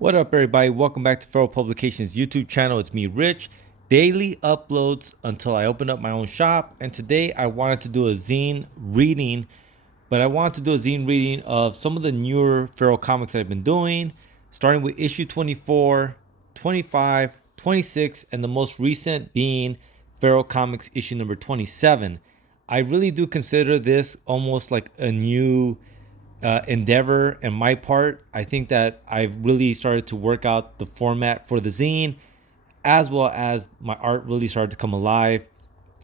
What up, everybody? Welcome back to Feral Publications YouTube channel. It's me, Rich. Daily uploads until I open up my own shop. And today I wanted to do a zine reading, but I wanted to do a zine reading of some of the newer Feral comics that I've been doing, starting with issue 24, 25, 26, and the most recent being Feral Comics issue number 27. I really do consider this almost like a new endeavor and my part. I think that I've really started to work out the format for the zine, as well as my art really started to come alive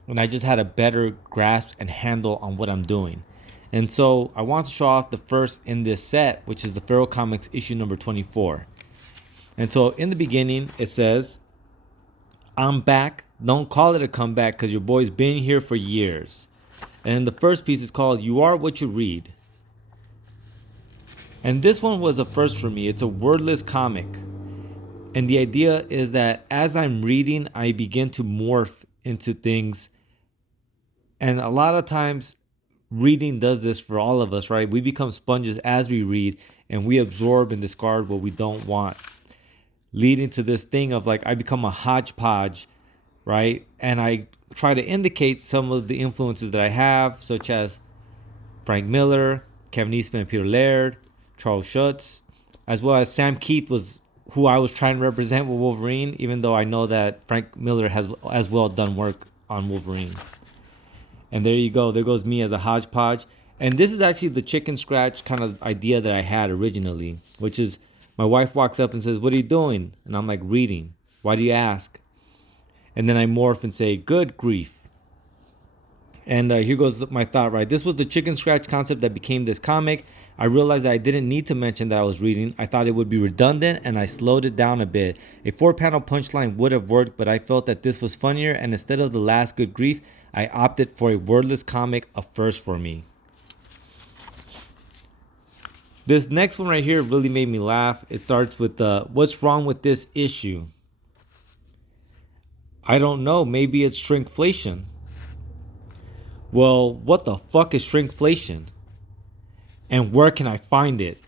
when I just had a better grasp and handle on what I'm doing. And so I want to show off the first in this set, which is the Feral Comics issue number 24. And so in the beginning, it says, "I'm back. Don't call it a comeback because your boy's been here for years." And the first piece is called "You Are What You Read." And this one was a first for me. It's a wordless comic. And the idea is that as I'm reading, I begin to morph into things. And a lot of times, reading does this for all of us, right? We become sponges as we read, and we absorb and discard what we don't want, leading to this thing of like, I become a hodgepodge, right? And I try to indicate some of the influences that I have, such as Frank Miller, Kevin Eastman, and Peter Laird, Charles Schutz, as well as Sam Keith was who I was trying to represent with Wolverine, even though I know that Frank Miller has as well done work on Wolverine. And there you go. There goes me as a hodgepodge. And this is actually the chicken scratch kind of idea that I had originally, which is my wife walks up and says, "What are you doing?" And I'm like, "Reading." "Why do you ask?" And then I morph and say, "Good grief." And here goes my thought, right? This was the chicken scratch concept that became this comic. I realized that I didn't need to mention that I was reading. I thought it would be redundant, and I slowed it down a bit. A 4-panel punchline would have worked, but I felt that this was funnier, and instead of the last good grief, I opted for a wordless comic, a first for me. This next one right here really made me laugh. It starts with "What's wrong with this issue?" "I don't know. Maybe it's shrinkflation." "Well, what the fuck is shrinkflation? And where can I find it?"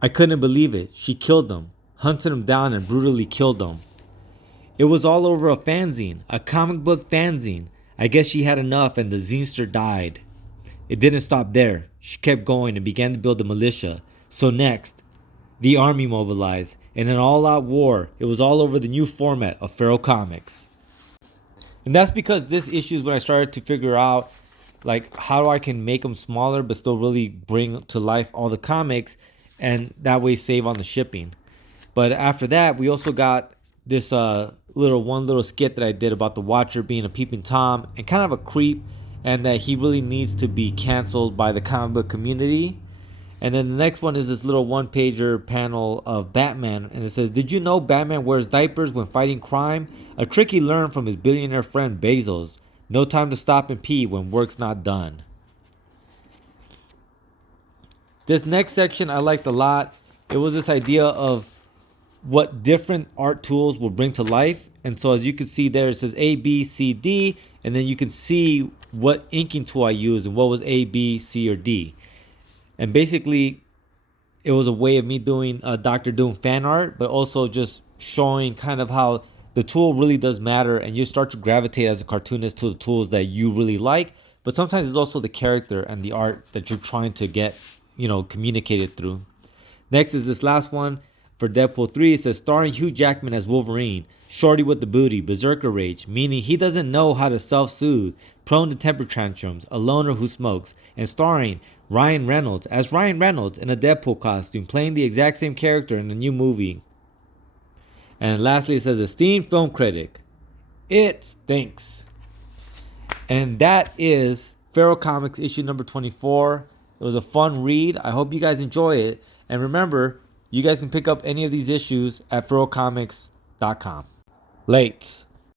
"I couldn't believe it. She killed him, hunted him down, and brutally killed him. It was all over a fanzine, a comic book fanzine. I guess she had enough and the zinester died. It didn't stop there. She kept going and began to build a militia. So next, the army mobilized. In an all-out war, it was all over the new format of Feral Comics." And that's because this issue is when I started to figure out like how I can make them smaller but still really bring to life all the comics, and that way save on the shipping. But after that, we also got this little skit that I did about the Watcher being a peeping Tom and kind of a creep, and that he really needs to be canceled by the comic book community. And then the next one is this little one-pager panel of Batman, and it says, "Did you know Batman wears diapers when fighting crime? A trick he learned from his billionaire friend Bezos. No time to stop and pee when work's not done." This next section I liked a lot. It was this idea of what different art tools will bring to life. And so as you can see there, it says A, B, C, D. And then you can see what inking tool I used and what was A, B, C, or D. And basically, it was a way of me doing Doctor Doom fan art, but also just showing kind of how the tool really does matter, and you start to gravitate as a cartoonist to the tools that you really like. But sometimes it's also the character and the art that you're trying to get, communicated through. Next is this last one for Deadpool 3. It says, starring Hugh Jackman as Wolverine, shorty with the booty, berserker rage, meaning he doesn't know how to self-soothe, prone to temper tantrums, a loner who smokes, and starring Ryan Reynolds as Ryan Reynolds in a Deadpool costume, playing the exact same character in a new movie. And lastly, it says, esteemed film critic, it stinks. And that is Feral Comics issue number 24. It was a fun read. I hope you guys enjoy it. And remember, you guys can pick up any of these issues at feralcomics.com. Lates.